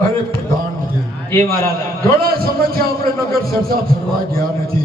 અરે પ્રધાનજી એ મહારાજ ઘણા સમયથી આપણે નગર સરસા ફરવા ગયા નથી.